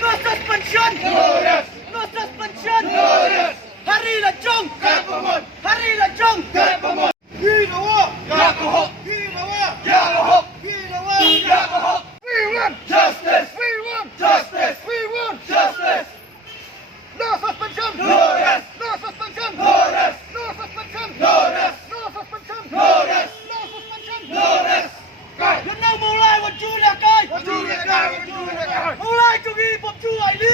No suspension! No suspension! Hari là chung! Hari là chung! We want justice! We want justice! We want justice! No suspension! No rest! No suspension! No rest! No suspension! No rest! No suspension! No rest! No suspension! No rest! Việt Nam Màu Lai vẫn chưa là cai! Màu Lai chủ nghĩa bom chú ai đi!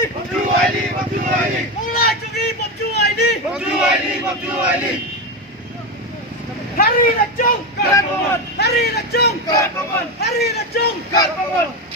Màu Lai chủ nghĩa bom chú ai đi! Hari là chung! Hari là chung! Hari là chung!